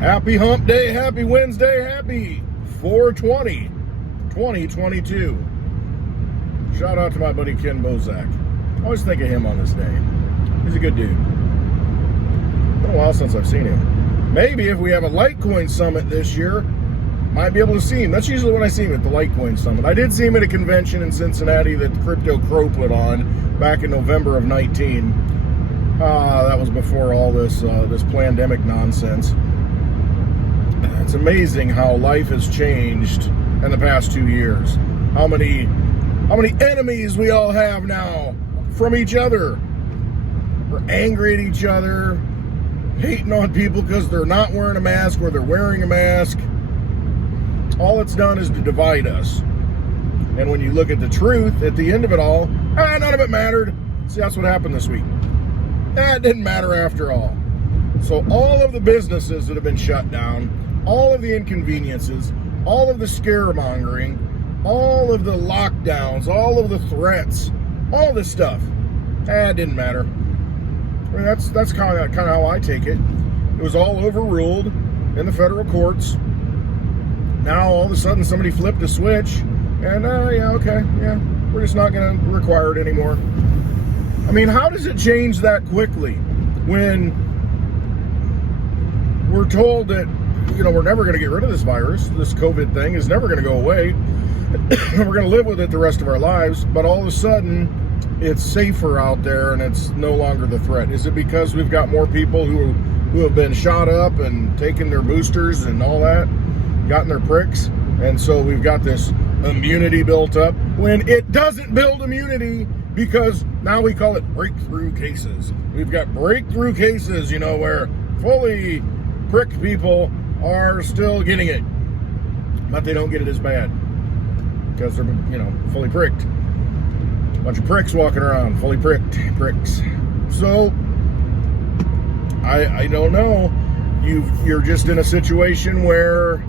Happy hump day, happy Wednesday, happy 4/20, 2022. Shout out to my buddy Ken Bozak. I always think of him on this day. He's a good dude. Been a while since I've seen him. Maybe if we have a Litecoin summit this year, might be able to see him. That's usually when I see him, at the Litecoin summit. I did see him at a convention in Cincinnati that Crypto Crow put on back in November of 19. That was before all this pandemic nonsense. It's amazing how life has changed in the past 2 years. How many enemies we all have now from each other. We're angry at each other, hating on people because they're not wearing a mask or they're wearing a mask. All it's done is to divide us. And when you look at the truth at the end of it all, none of it mattered. See, that's what happened this week. It didn't matter after all. So all of the businesses that have been shut down, all of the inconveniences, all of the scaremongering, all of the lockdowns, all of the threats, all this stuff, it didn't matter. I mean, that's kind of how I take it. It was all overruled in the federal courts. Now all of a sudden somebody flipped a switch, and we're just not going to require it anymore. I mean, how does it change that quickly when we're told that, we're never going to get rid of this virus, this COVID thing is never going to go away, we're going to live with it the rest of our lives, but all of a sudden it's safer out there and it's no longer the threat? Is it because we've got more people who have been shot up and taken their boosters and all that, gotten their pricks, and so we've got this immunity built up when it doesn't build immunity, because now we call it breakthrough cases. We've got breakthrough cases, where fully pricked people are still getting it, but they don't get it as bad because they're, fully pricked. A bunch of pricks walking around, fully pricks. So I don't know. You're just in a situation where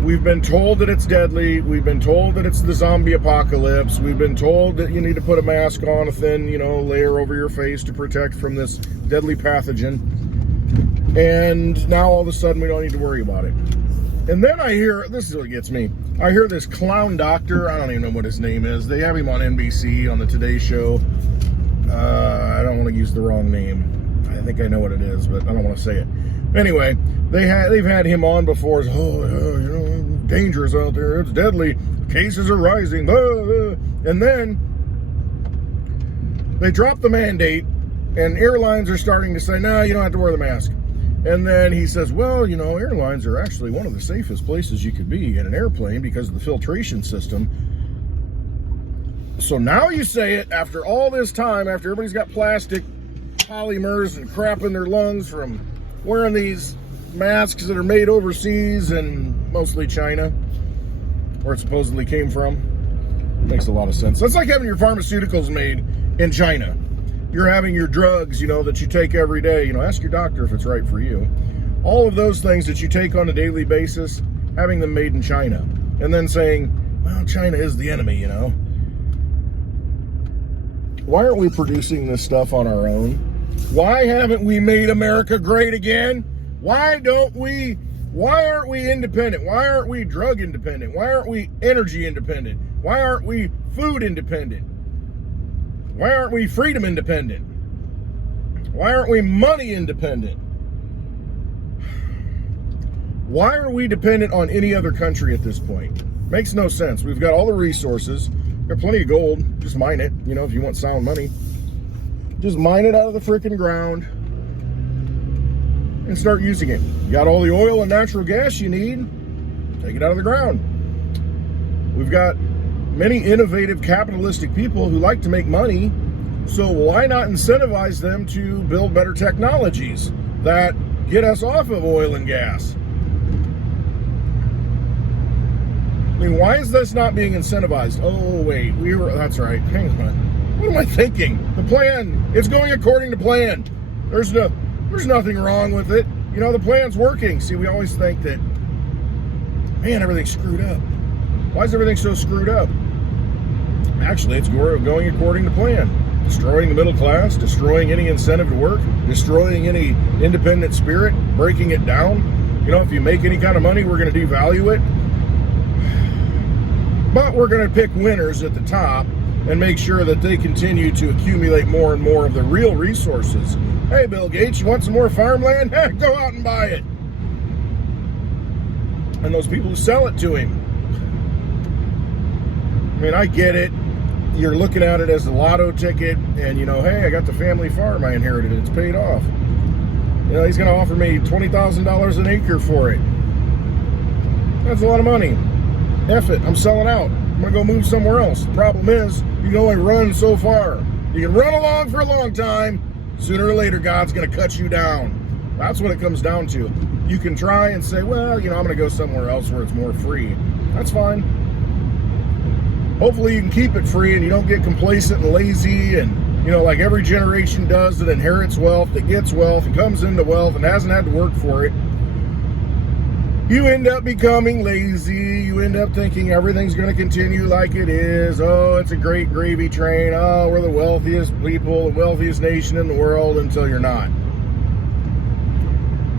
we've been told that it's deadly. We've been told that it's the zombie apocalypse. We've been told that you need to put a mask on, a thin, layer over your face to protect from this deadly pathogen. And now all of a sudden we don't need to worry about it. And then I hear, this is what gets me, I hear this clown doctor, I don't even know what his name is. They have him on NBC on the Today Show. I don't want to use the wrong name. I think I know what it is, but I don't want to say it. Anyway, they've had him on before. Dangerous out there. It's deadly. Cases are rising. And then they drop the mandate, and airlines are starting to say, no, you don't have to wear the mask. And then he says, well, airlines are actually one of the safest places you could be in an airplane because of the filtration system. So now you say it after all this time, after everybody's got plastic polymers and crap in their lungs from wearing these masks that are made overseas and mostly China, where it supposedly came from. Makes a lot of sense. That's like having your pharmaceuticals made in China. You're having your drugs, that you take every day. Ask your doctor if it's right for you. All of those things that you take on a daily basis, having them made in China. And then saying, well, China is the enemy, Why aren't we producing this stuff on our own? Why haven't we made America great again? Why aren't we independent? Why aren't we drug independent? Why aren't we energy independent? Why aren't we food independent? Why aren't we freedom independent? Why aren't we money independent? Why are we dependent on any other country at this point? Makes no sense. We've got all the resources. We've got plenty of gold. Just mine it, if you want sound money. Just mine it out of the freaking ground and start using it. You got all the oil and natural gas you need, take it out of the ground. We've got many innovative capitalistic people who like to make money, so why not incentivize them to build better technologies that get us off of oil and gas? I mean, why is this not being incentivized? Oh, wait, that's right, hang on. What am I thinking? The plan, it's going according to plan. There's nothing wrong with it. The plan's working. See, we always think that, man, everything's screwed up. Why is everything so screwed up? Actually, it's going according to plan. destroying the middle class, destroying any incentive to work, destroying any independent spirit, breaking it down. You know, if you make any kind of money, we're going to devalue it. But we're going to pick winners at the top and make sure that they continue to accumulate more and more of the real resources. Hey, Bill Gates, you want some more farmland? Go out and buy it. And those people who sell it to him. I mean, I get it. You're looking at it as a lotto ticket, and, you know, hey, I got the family farm I inherited. It's paid off. You know, he's going to offer me $20,000 an acre for it. That's a lot of money. F it, I'm selling out. I'm going to go move somewhere else. The problem is, you can only run so far. You can run along for a long time. Sooner or later, God's going to cut you down. That's what it comes down to. You can try and say, well, you know, I'm going to go somewhere else where it's more free. That's fine. Hopefully you can keep it free and you don't get complacent and lazy and, you know, like every generation does that inherits wealth, that gets wealth and comes into wealth and hasn't had to work for it. You end up becoming lazy. You end up thinking everything's going to continue like it is. Oh, it's a great gravy train. Oh, we're the wealthiest people, the wealthiest nation in the world, until you're not.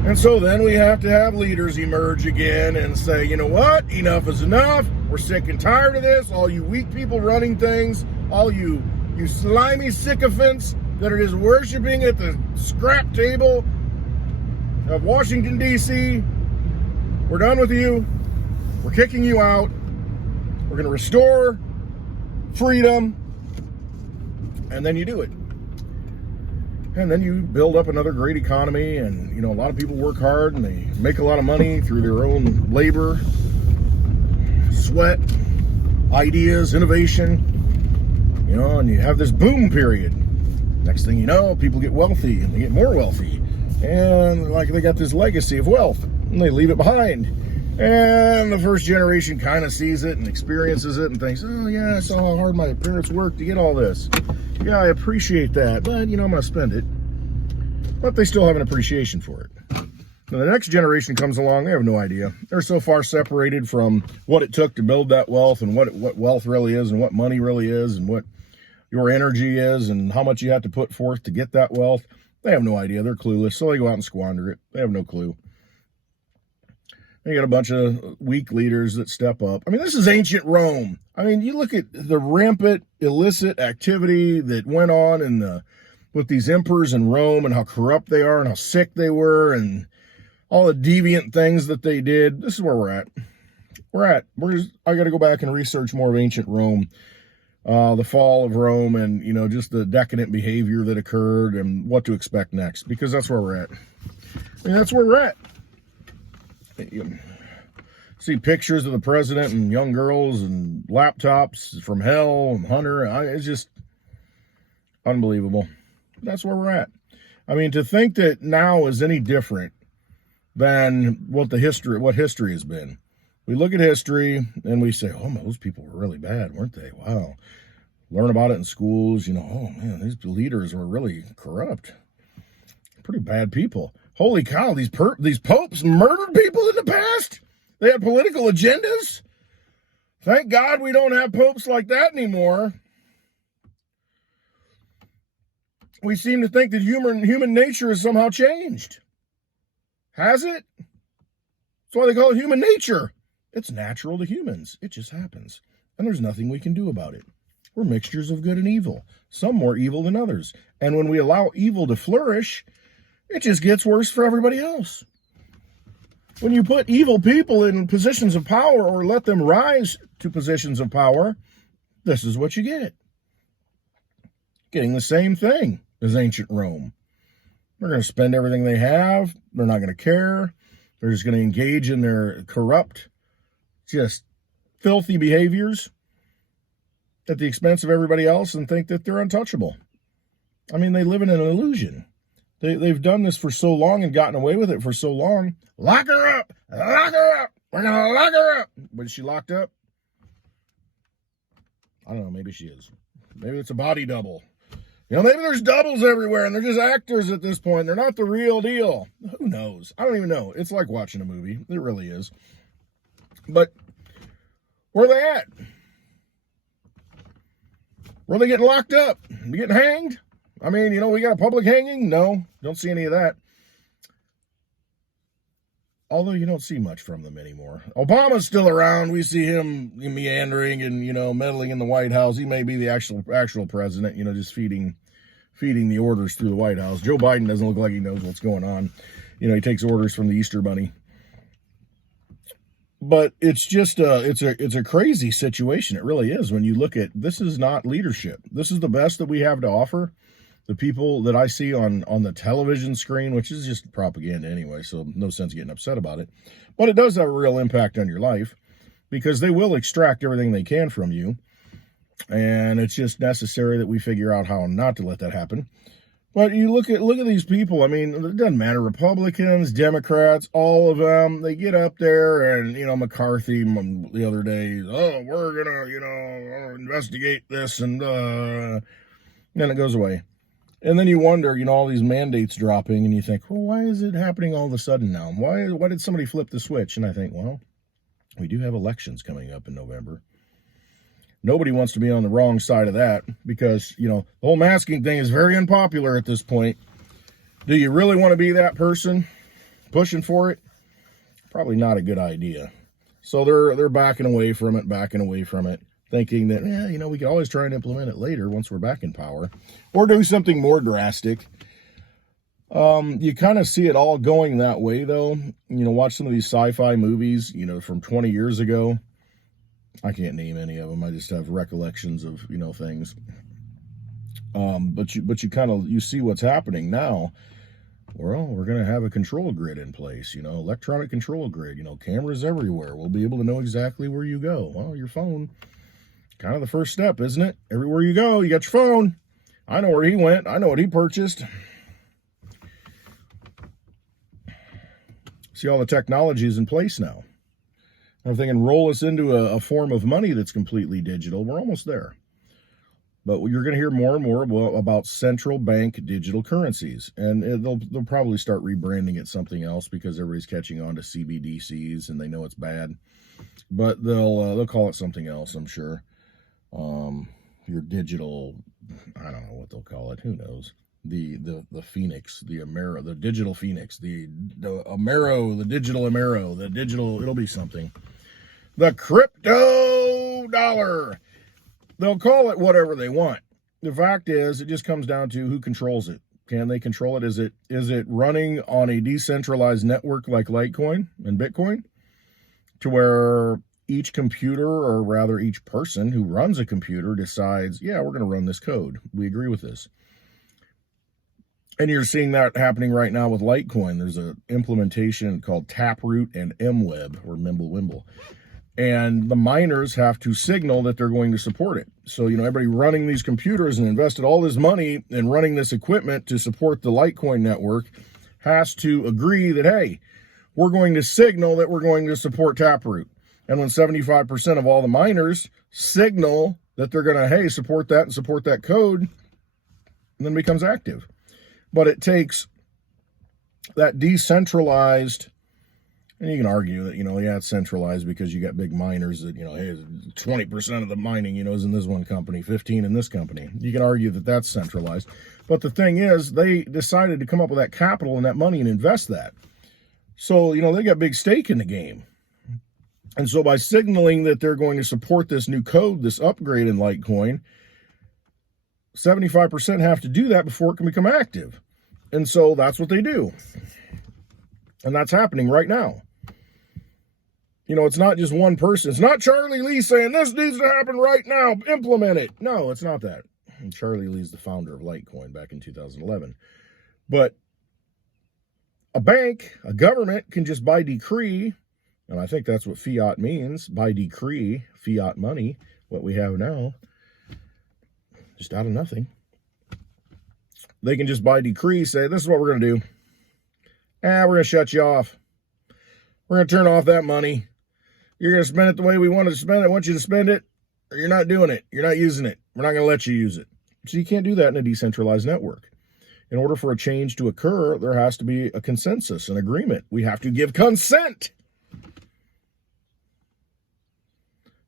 And so then we have to have leaders emerge again and say, you know what? Enough is enough. We're sick and tired of this. All you weak people running things, all you slimy sycophants that are just worshiping at the scrap table of Washington, D.C., we're done with you. We're kicking you out. We're going to restore freedom. And then you do it. And then you build up another great economy. And, you know, a lot of people work hard and they make a lot of money through their own labor, sweat, ideas, innovation. You know, and you have this boom period. Next thing you know, people get wealthy and they get more wealthy. And like they got this legacy of wealth. And they leave it behind. And the first generation kind of sees it and experiences it and thinks, oh yeah, I saw how hard my parents worked to get all this. Yeah, I appreciate that, but you know, I'm going to spend it. But they still have an appreciation for it. Now, the next generation comes along, they have no idea. They're so far separated from what it took to build that wealth and what wealth really is and what money really is and what your energy is and how much you have to put forth to get that wealth. They have no idea. They're clueless, so they go out and squander it. They have no clue. You got a bunch of weak leaders that step up. I mean, this is ancient Rome. I mean, you look at the rampant illicit activity that went on with these emperors in Rome and how corrupt they are and how sick they were and all the deviant things that they did. This is where we're at. I got to go back and research more of ancient Rome, the fall of Rome, and, you know, just the decadent behavior that occurred and what to expect next, because that's where we're at. I mean, that's where we're at. You see pictures of the president and young girls and laptops from hell and Hunter. It's just unbelievable. That's where we're at. I mean, to think that now is any different than what history has been. We look at history and we say, oh, those people were really bad, weren't they? Wow. Learn about it in schools. You know, oh man, these leaders were really corrupt. Pretty bad people. Holy cow, these popes murdered people in the past? They had political agendas? Thank God we don't have popes like that anymore. We seem to think that human nature has somehow changed. Has it? That's why they call it human nature. It's natural to humans. It just happens. And there's nothing we can do about it. We're mixtures of good and evil, some more evil than others. And when we allow evil to flourish, it just gets worse for everybody else. When you put evil people in positions of power or let them rise to positions of power, this is what you get. Getting the same thing as ancient Rome. They're going to spend everything they have. They're not going to care. They're just going to engage in their corrupt, just filthy behaviors at the expense of everybody else and think that they're untouchable. I mean, they live in an illusion. They've done this for so long and gotten away with it for so long. Lock her up! Lock her up! We're going to lock her up! But is she locked up? I don't know. Maybe she is. Maybe it's a body double. You know, maybe there's doubles everywhere and they're just actors at this point. They're not the real deal. Who knows? I don't even know. It's like watching a movie. It really is. But where are they at? Were they getting locked up? They getting hanged? I mean, we got a public hanging? No, don't see any of that. Although you don't see much from them anymore. Obama's still around. We see him meandering and, meddling in the White House. He may be the actual president, just feeding the orders through the White House. Joe Biden doesn't look like he knows what's going on. He takes orders from the Easter Bunny. But it's just it's a crazy situation. It really is. When you look at, this is not leadership. This is the best that we have to offer. The people that I see on the television screen, which is just propaganda anyway, so no sense getting upset about it. But it does have a real impact on your life, because they will extract everything they can from you. And it's just necessary that we figure out how not to let that happen. But you look at these people. I mean, it doesn't matter. Republicans, Democrats, all of them, they get up there and, McCarthy the other day, oh, we're going to, investigate this, and then it goes away. And then you wonder, all these mandates dropping, and you think, well, why is it happening all of a sudden now? Why did somebody flip the switch? And I think, well, we do have elections coming up in November. Nobody wants to be on the wrong side of that, because, the whole masking thing is very unpopular at this point. Do you really want to be that person pushing for it? Probably not a good idea. So they're backing away from it, thinking that, we can always try and implement it later once we're back in power, or do something more drastic. You kind of see it all going that way, though. Watch some of these sci-fi movies, from 20 years ago. I can't name any of them. I just have recollections of, things. But you see what's happening now. Well, we're going to have a control grid in place, electronic control grid, cameras everywhere. We'll be able to know exactly where you go. Well, your phone, kind of the first step, isn't it? Everywhere you go, you got your phone. I know where he went. I know what he purchased. See, all the technology is in place now. If they can roll us into a form of money that's completely digital, we're almost there. But you're going to hear more and more about central bank digital currencies. And they'll probably start rebranding it something else, because everybody's catching on to CBDCs and they know it's bad. But they'll call it something else, I'm sure. Your digital, I don't know what they'll call it. Who knows? The Phoenix, the Amero, the digital Phoenix, the Amero, the digital Amero, the digital, it'll be something. The crypto dollar. They'll call it whatever they want. The fact is, it just comes down to who controls it. Can they control it? Is it running on a decentralized network like Litecoin and Bitcoin, to where each computer, or rather each person who runs a computer, decides, yeah, we're going to run this code. We agree with this. And you're seeing that happening right now with Litecoin. There's an implementation called Taproot and MWeb, or Mimblewimble. And the miners have to signal that they're going to support it. So, everybody running these computers and invested all this money in running this equipment to support the Litecoin network has to agree that, hey, we're going to signal that we're going to support Taproot. And when 75% of all the miners signal that they're going to, hey, support that and support that code, then it becomes active. But it takes that decentralized, and you can argue that, it's centralized because you got big miners that, hey, 20% of the mining, is in this one company, 15 in this company. You can argue that that's centralized. But the thing is, they decided to come up with that capital and that money and invest that. So, they got big stake in the game. And so by signaling that they're going to support this new code, this upgrade in Litecoin, 75% have to do that before it can become active. And so that's what they do. And that's happening right now. It's not just one person. It's not Charlie Lee saying, this needs to happen right now, implement it. No, it's not that. And Charlie Lee's the founder of Litecoin back in 2011. But a bank, a government, can just by decree, and I think that's what fiat means, by decree, fiat money, what we have now, just out of nothing. They can just by decree say, this is what we're going to do. We're going to shut you off. We're going to turn off that money. You're going to spend it the way we want to spend it. I want you to spend it, or you're not doing it. You're not using it. We're not going to let you use it. So you can't do that in a decentralized network. In order for a change to occur, there has to be a consensus, an agreement. We have to give consent.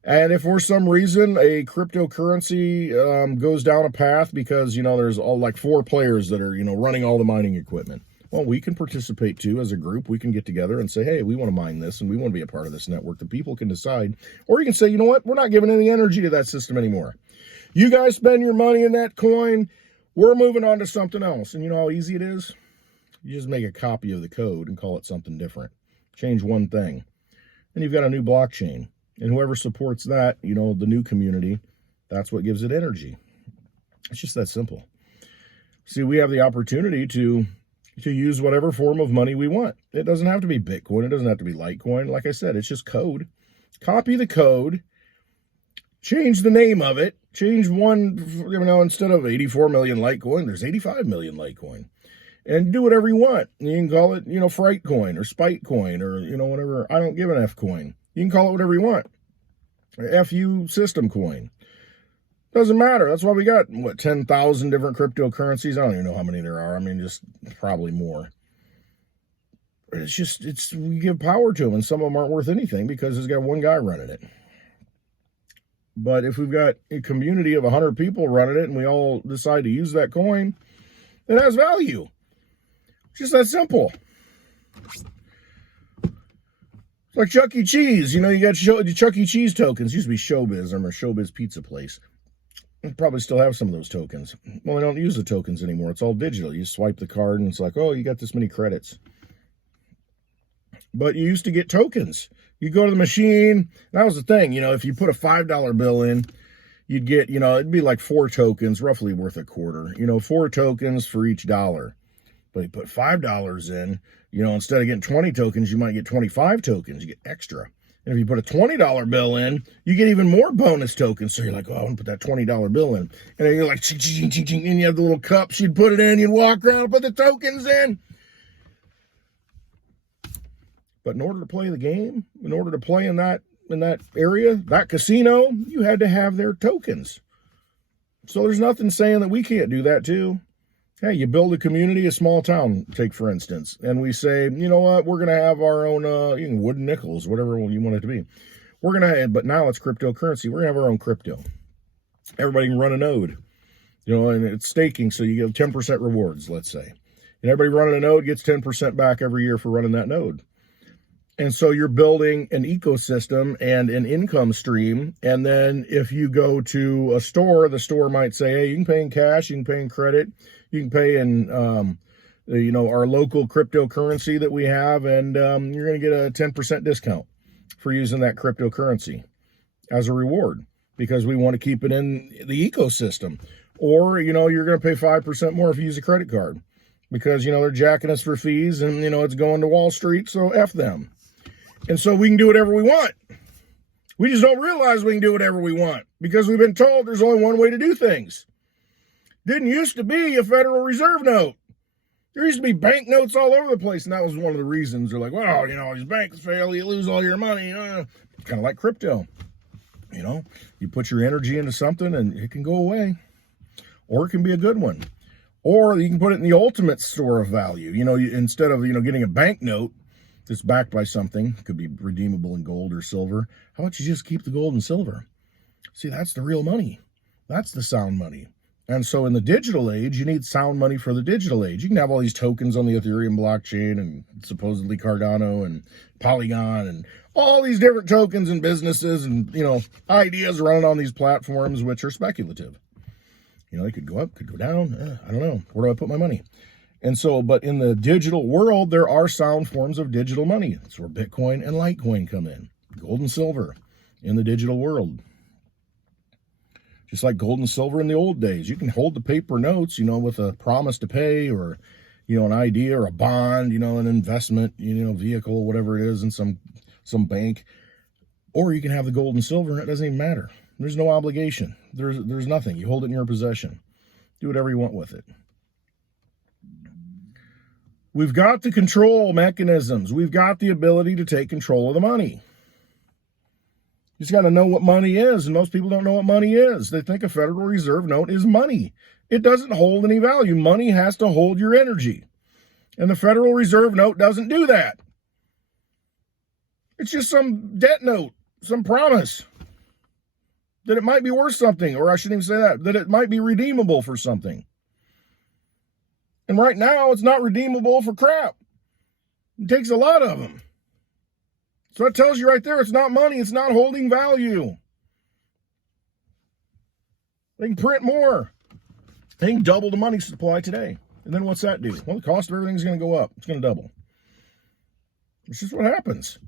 And if for some reason a cryptocurrency goes down a path because, there's all like 4 players that are, running all the mining equipment, well, we can participate too as a group. We can get together and say, hey, we want to mine this and we want to be a part of this network. The people can decide. Or you can say, you know what? We're not giving any energy to that system anymore. You guys spend your money in that coin. We're moving on to something else. And you know how easy it is? You just make a copy of the code and call it something different. Change one thing. And you've got a new blockchain. And whoever supports that, the new community, that's what gives it energy. It's just that simple. See, we have the opportunity to use whatever form of money we want. It doesn't have to be Bitcoin. It doesn't have to be Litecoin. Like I said, it's just code. Copy the code. Change the name of it. Change one, instead of 84 million Litecoin, there's 85 million Litecoin. And do whatever you want. You can call it, Fright Coin or Spite Coin or, whatever. I don't give an F coin. You can call it whatever you want. FU System Coin. Doesn't matter. That's why we got, 10,000 different cryptocurrencies. I don't even know how many there are. I mean, just probably more. We give power to them, and some of them aren't worth anything because there's got one guy running it. But if we've got a community of 100 people running it and we all decide to use that coin, it has value. It's just that simple. It's like Chuck E. Cheese. You got Chuck E. Cheese tokens. Used to be Showbiz. I'm a Showbiz pizza place. They probably still have some of those tokens. Well, they don't use the tokens anymore. It's all digital. You swipe the card and it's like, oh, you got this many credits. But you used to get tokens. You go to the machine. That was the thing. If you put a $5 bill in, you'd get, it'd be like 4 tokens, roughly worth a quarter. 4 tokens for each dollar. But you put $5 in, instead of getting 20 tokens, you might get 25 tokens. You get extra. And if you put a $20 bill in, you get even more bonus tokens. So you're like, oh, I want to put that $20 bill in. And then you're like, ching, ching, ching, ching, and you have the little cups. You'd put it in, you'd walk around and put the tokens in. But in order to play the game, in order to play in that area, that casino, you had to have their tokens. So there's nothing saying that we can't do that too. Hey, you build a community, a small town, take for instance, and we say, you know what, we're going to have our own wooden nickels, whatever you want it to be. We're going to, but now it's cryptocurrency. We're going to have our own crypto. Everybody can run a node, and it's staking, so you get 10% rewards, let's say. And everybody running a node gets 10% back every year for running that node. And so you're building an ecosystem and an income stream. And then if you go to a store, the store might say, hey, you can pay in cash, you can pay in credit, you can pay in, our local cryptocurrency that we have, and you're going to get a 10% discount for using that cryptocurrency as a reward because we want to keep it in the ecosystem. Or, you're going to pay 5% more if you use a credit card because, they're jacking us for fees and, it's going to Wall Street, so F them. And so we can do whatever we want. We just don't realize we can do whatever we want because we've been told there's only one way to do things. Didn't used to be a Federal Reserve note. There used to be bank notes all over the place, and that was one of the reasons. They're like, well, these banks fail, you lose all your money. Kind of like crypto. You put your energy into something and it can go away. Or it can be a good one. Or you can put it in the ultimate store of value. Instead of, getting a bank note that's backed by something, could be redeemable in gold or silver. How about you just keep the gold and silver? See, that's the real money. That's the sound money. And so in the digital age, you need sound money for the digital age. You can have all these tokens on the Ethereum blockchain and supposedly Cardano and Polygon and all these different tokens and businesses and, ideas running on these platforms, which are speculative. They could go up, could go down. I don't know. Where do I put my money? And so, but in the digital world, there are sound forms of digital money. That's where Bitcoin and Litecoin come in. Gold and silver in the digital world. Just like gold and silver in the old days. You can hold the paper notes, with a promise to pay or, an idea or a bond, an investment, vehicle, whatever it is in some bank. Or you can have the gold and silver and it doesn't even matter. There's no obligation. There's nothing. You hold it in your possession. Do whatever you want with it. We've got the control mechanisms. We've got the ability to take control of the money. You just got to know what money is, and most people don't know what money is. They think a Federal Reserve note is money. It doesn't hold any value. Money has to hold your energy. And the Federal Reserve note doesn't do that. It's just some debt note, some promise. that it might be worth something, or I shouldn't even say that it might be redeemable for something. And right now, it's not redeemable for crap. It takes a lot of them. So that tells you right there, it's not money, it's not holding value. They can print more. They can double the money supply today. And then what's that do? Well, the cost of everything's going to go up. It's going to double. It's just what happens.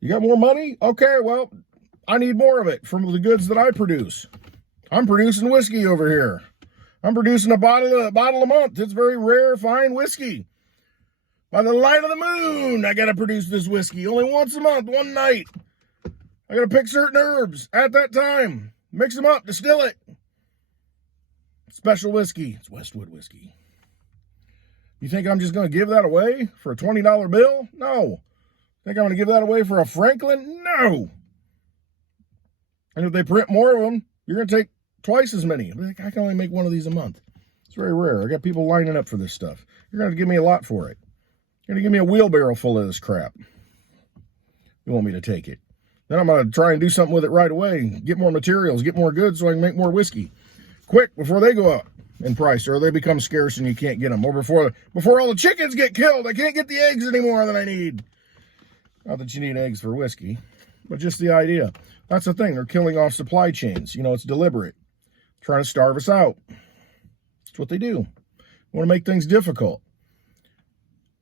You got more money? Okay, well, I need more of it from the goods that I produce. I'm producing whiskey over here. I'm producing a bottle a month. It's very rare, fine whiskey. By the light of the moon, I got to produce this whiskey. Only once a month, one night. I got to pick certain herbs at that time. Mix them up, distill it. Special whiskey. It's Westwood whiskey. You think I'm just going to give that away for a $20 bill? No. Think I'm going to give that away for a Franklin? No. And if they print more of them, you're going to take twice as many. I can only make one of these a month. It's very rare. I got people lining up for this stuff. You're going to give me a lot for it. You're going to give me a wheelbarrow full of this crap. You want me to take it. Then I'm going to try and do something with it right away. Get more materials, get more goods so I can make more whiskey. Quick, before they go up in price, or they become scarce and you can't get them. Or before all the chickens get killed, I can't get the eggs anymore that I need. Not that you need eggs for whiskey, but just the idea. That's the thing. They're killing off supply chains. You know, it's deliberate. Trying to starve us out. That's what they do. Want to make things difficult.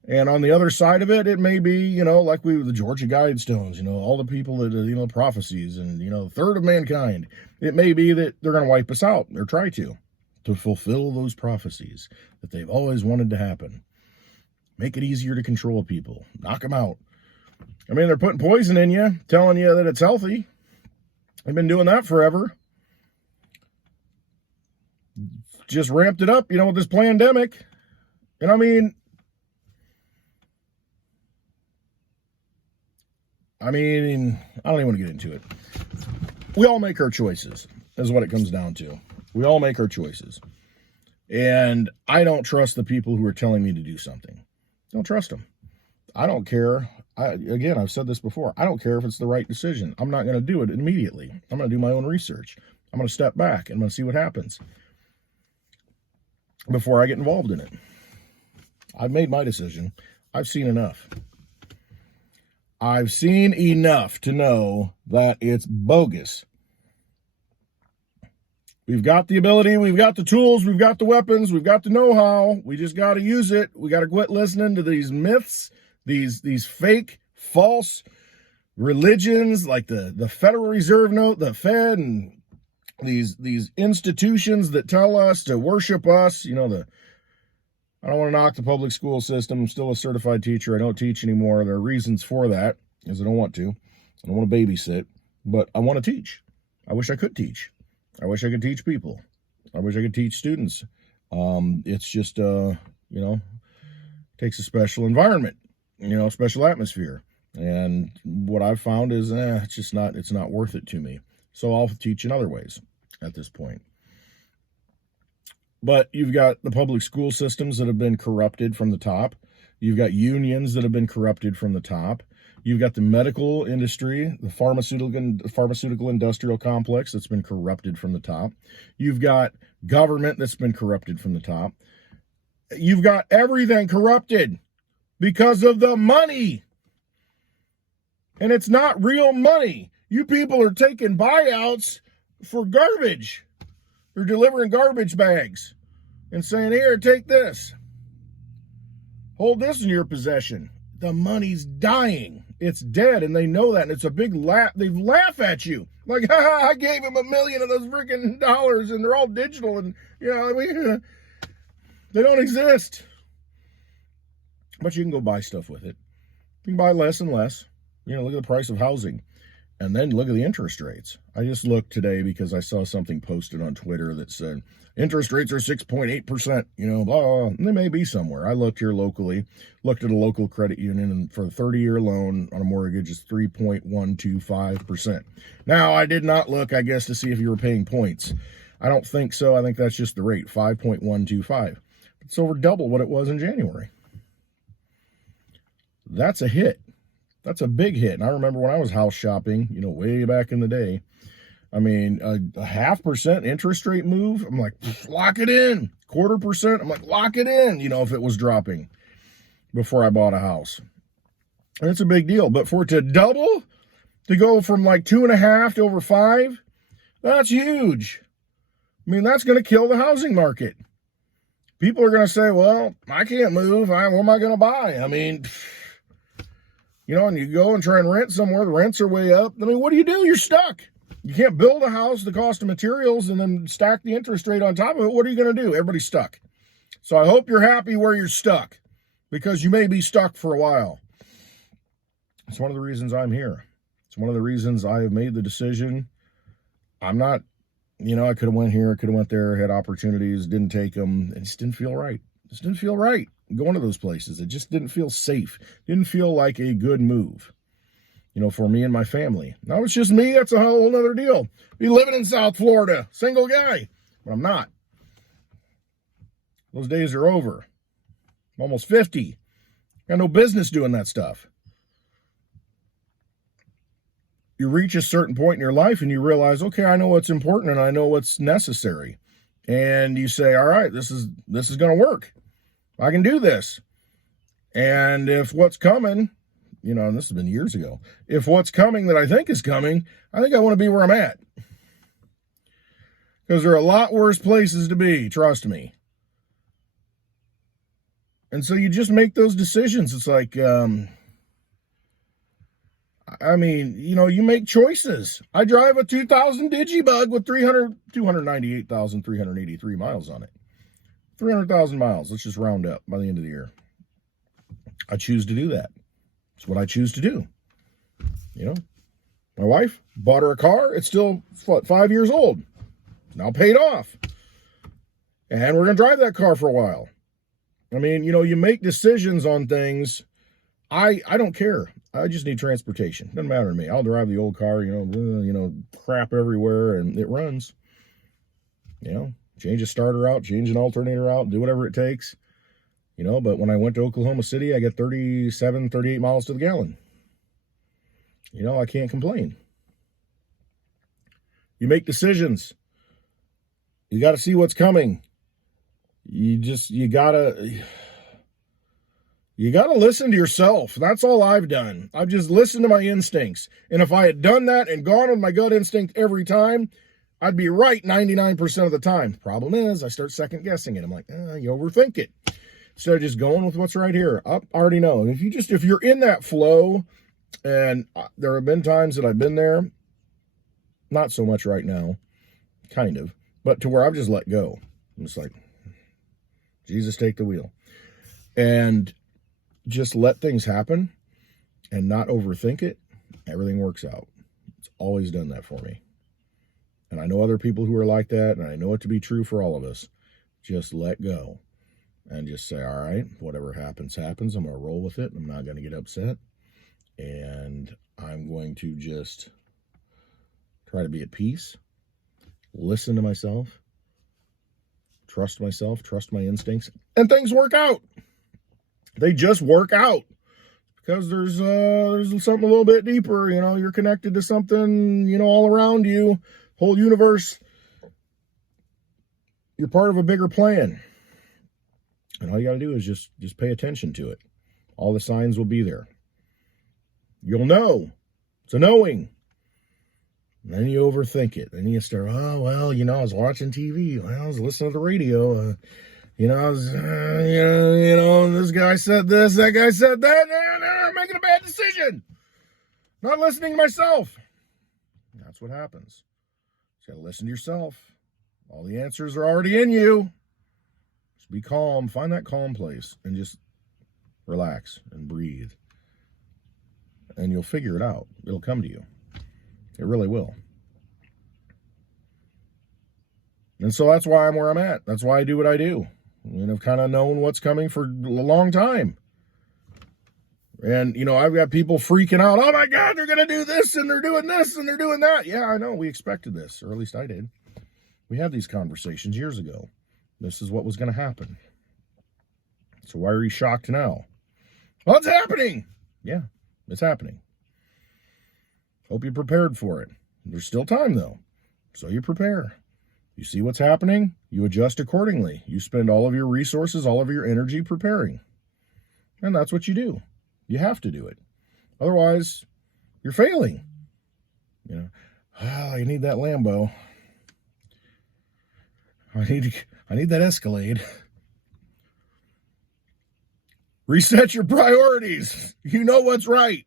And on the other side of it, it may be, you know, like the Georgia Guidestones, you know, all the people that, you know, prophecies and, you know, the third of mankind. It may be that they're going to wipe us out or try to fulfill those prophecies that they've always wanted to happen. Make it easier to control people. Knock them out. I mean, they're putting poison in you, telling you that it's healthy. They've been doing that forever. Just ramped it up, you know, with this pandemic. And I mean, I don't even want to get into it. We all make our choices, is what it comes down to. We all make our choices. And I don't trust the people who are telling me to do something. Don't trust them. I don't care. Again, I've said this before. I don't care if it's the right decision. I'm not going to do it immediately. I'm going to do my own research. I'm going to step back and I'm going to see what happens before I get involved in it. I've made my decision. I've seen enough. I've seen enough to know that it's bogus. We've got the ability, we've got the tools, we've got the weapons, we've got the know-how. We just got to use it. We got to quit listening to these myths, these fake, false religions like the Federal Reserve Note, the Fed, and these institutions that tell us to worship us. You know, I don't want to knock the public school system. I'm still a certified teacher. I don't teach anymore. There are reasons for that, because I don't want to. I don't want to babysit, but I want to teach. I wish I could teach. I wish I could teach people. I wish I could teach students. It's just, you know, takes a special environment, you know, special atmosphere. And what I've found is, it's not worth it to me. So I'll teach in other ways at this point. But you've got the public school systems that have been corrupted from the top. You've got unions that have been corrupted from the top. You've got the medical industry, the pharmaceutical industrial complex that's been corrupted from the top. You've got government that's been corrupted from the top. You've got everything corrupted because of the money. And it's not real money. You people are taking buyouts for garbage. They're delivering garbage bags and saying, here, take this. Hold this in your possession. The money's dying. It's dead, and they know that, and it's a big laugh. They laugh at you. Like, ha, I gave him $1 million of those freaking dollars, and they're all digital, and, you know, I mean, they don't exist. But you can go buy stuff with it. You can buy less and less. You know, look at the price of housing. And then look at the interest rates. I just looked today because I saw something posted on Twitter that said, interest rates are 6.8%, you know, blah, blah, blah. And they may be somewhere. I looked here locally, looked at a local credit union, and for a 30-year loan on a mortgage is 3.125%. Now, I did not look, I guess, to see if you were paying points. I don't think so. I think that's just the rate, 5.125. It's over double what it was in January. That's a hit. That's a big hit. And I remember when I was house shopping, you know, way back in the day, I mean, a 0.5% interest rate move, I'm like, lock it in. 0.25%, I'm like, lock it in, you know, if it was dropping before I bought a house. And it's a big deal. But for it to double, to go from like 2.5 to over 5, that's huge. I mean, that's going to kill the housing market. People are going to say, well, I can't move. What am I going to buy? I mean, you know, and you go and try and rent somewhere, the rents are way up. I mean, what do? You're stuck. You can't build a house, the cost of materials, and then stack the interest rate on top of it. What are you going to do? Everybody's stuck. So I hope you're happy where you're stuck, because you may be stuck for a while. It's one of the reasons I'm here. It's one of the reasons I have made the decision. I'm not, you know, I could have went here, I could have went there, had opportunities, didn't take them. It just didn't feel right. It just didn't feel right going to those places. It just didn't feel safe. Didn't feel like a good move, you know, for me and my family. Now it's just me. That's a whole other deal. Be living in South Florida, single guy, but I'm not. Those days are over. I'm almost 50. Got no business doing that stuff. You reach a certain point in your life and you realize, okay, I know what's important and I know what's necessary. And you say, all right, this is going to work. I can do this. And if what's coming, you know, and this has been years ago, if what's coming that I think is coming, I think I want to be where I'm at. Because there are a lot worse places to be, trust me. And so you just make those decisions. It's like, I mean, you know, you make choices. I drive a 2000 Digibug with 298,383 miles on it. 300,000 miles. Let's just round up by the end of the year. I choose to do that. It's what I choose to do. You know, my wife bought her a car. It's still, what, 5 years old. Now paid off. And we're going to drive that car for a while. I mean, you know, you make decisions on things. I don't care. I just need transportation. Doesn't matter to me. I'll drive the old car, you know, crap everywhere, and it runs. You know, change a starter out, change an alternator out, do whatever it takes. You know, but when I went to Oklahoma City, I get 37, 38 miles to the gallon. You know, I can't complain. You make decisions. You got to see what's coming. You gotta listen to yourself. That's all I've done. I've just listened to my instincts. And if I had done that and gone with my gut instinct every time, I'd be right 99% of the time. The problem is I start second guessing it. I'm like, you overthink it. Instead of just going with what's right here. I already know. And if you're in that flow, and there have been times that I've been there, not so much right now, kind of, but to where I've just let go. I'm just like, Jesus, take the wheel. And just let things happen and not overthink it. Everything works out. It's always done that for me. And I know other people who are like that, and I know it to be true for all of us. Just let go and just say, all right, whatever happens, happens. I'm going to roll with it. I'm not going to get upset. And I'm going to just try to be at peace, listen to myself, trust my instincts, and things work out. They just work out because there's something a little bit deeper. You know, you're connected to something, you know, all around you, whole universe. You're part of a bigger plan. And all you got to do is just pay attention to it. All the signs will be there. You'll know. It's a knowing. And then you overthink it. Then you start, oh, well, you know, I was watching TV. Well, I was listening to the radio. You know, I was, you know, this guy said this, that guy said that. I'm making a bad decision. Not listening to myself. That's what happens. You got to listen to yourself. All the answers are already in you. Just be calm. Find that calm place and just relax and breathe. And you'll figure it out. It'll come to you. It really will. And so that's why I'm where I'm at. That's why I do what I do. And I've kind of known what's coming for a long time. And, you know, I've got people freaking out. Oh, my God, they're going to do this, and they're doing this, and they're doing that. Yeah, I know. We expected this, or at least I did. We had these conversations years ago. This is what was going to happen. So why are you shocked now? Well, it's happening. Yeah, it's happening. Hope you're prepared for it. There's still time, though. So you prepare. You see what's happening, you adjust accordingly. You spend all of your resources, all of your energy preparing. And that's what you do. You have to do it. Otherwise, you're failing. You know, I need that Lambo. I need that Escalade. Reset your priorities. You know what's right.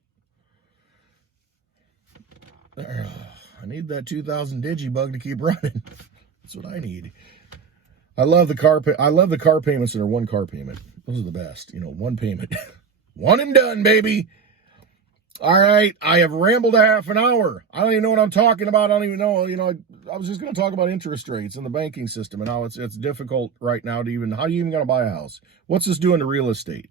I need that 2000 Digibug to keep running. That's what I need. I love the car payments that are one car payment. Those are the best. You know, one payment. One and done, baby. All right, I have rambled a half an hour. I don't even know what I'm talking about. I don't even know. You know, I was just going to talk about interest rates and the banking system and how it's difficult right now to even, how are you even going to buy a house? What's this doing to real estate?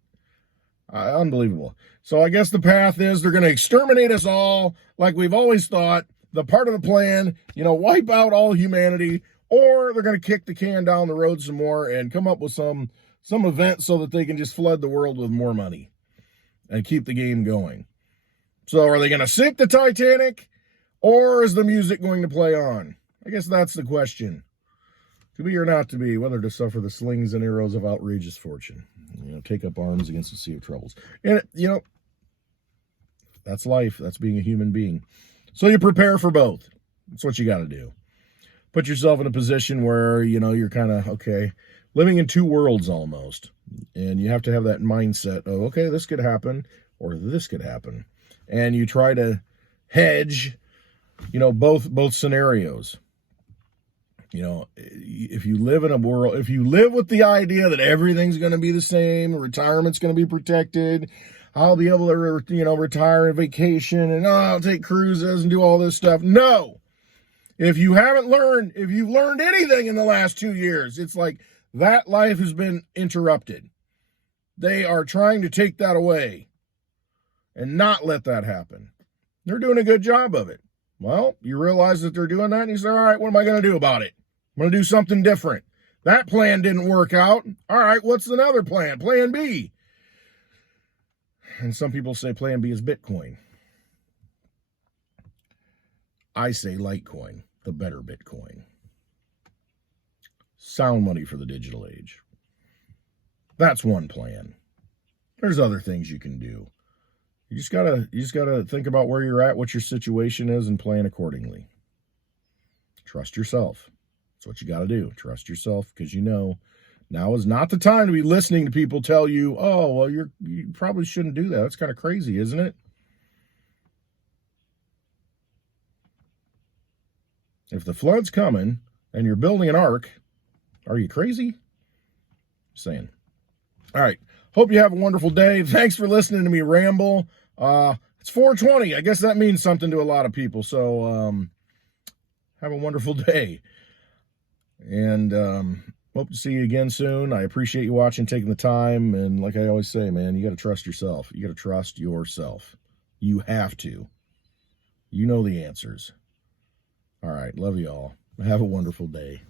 Unbelievable. So I guess the path is they're going to exterminate us all like we've always thought. The part of the plan, you know, wipe out all humanity, or they're going to kick the can down the road some more and come up with some event so that they can just flood the world with more money and keep the game going. So are they going to sink the Titanic, or is the music going to play on? I guess that's the question. To be or not to be, whether to suffer the slings and arrows of outrageous fortune. You know, take up arms against the sea of troubles. And, you know, that's life. That's being a human being. So you prepare for both. That's what you got to do. Put yourself in a position where, you know, you're kind of, okay, living in two worlds almost. And you have to have that mindset of, okay, this could happen or this could happen. And you try to hedge, you know, both scenarios. You know, if you live in a world, if you live with the idea that everything's going to be the same, retirement's going to be protected, I'll be able to, you know, retire and vacation and I'll take cruises and do all this stuff. No. If you haven't learned, if you've learned anything in the last 2 years, it's like that life has been interrupted. They are trying to take that away and not let that happen. They're doing a good job of it. Well, you realize that they're doing that and you say, all right, what am I going to do about it? I'm going to do something different. That plan didn't work out. All right, what's another plan? Plan B. And some people say plan B is Bitcoin. I say Litecoin, the better Bitcoin. Sound money for the digital age. That's one plan. There's other things you can do. You just gotta think about where you're at, what your situation is, and plan accordingly. Trust yourself. That's what you got to do. Trust yourself, because you know now is not the time to be listening to people tell you, oh, well, you probably shouldn't do that. That's kind of crazy, isn't it? If the flood's coming and you're building an ark, are you crazy? Just saying. All right. Hope you have a wonderful day. Thanks for listening to me ramble. It's 420. I guess that means something to a lot of people. So have a wonderful day. And hope to see you again soon. I appreciate you watching, taking the time. And like I always say, man, you got to trust yourself. You got to trust yourself. You have to. You know the answers. All right. Love you all. Have a wonderful day.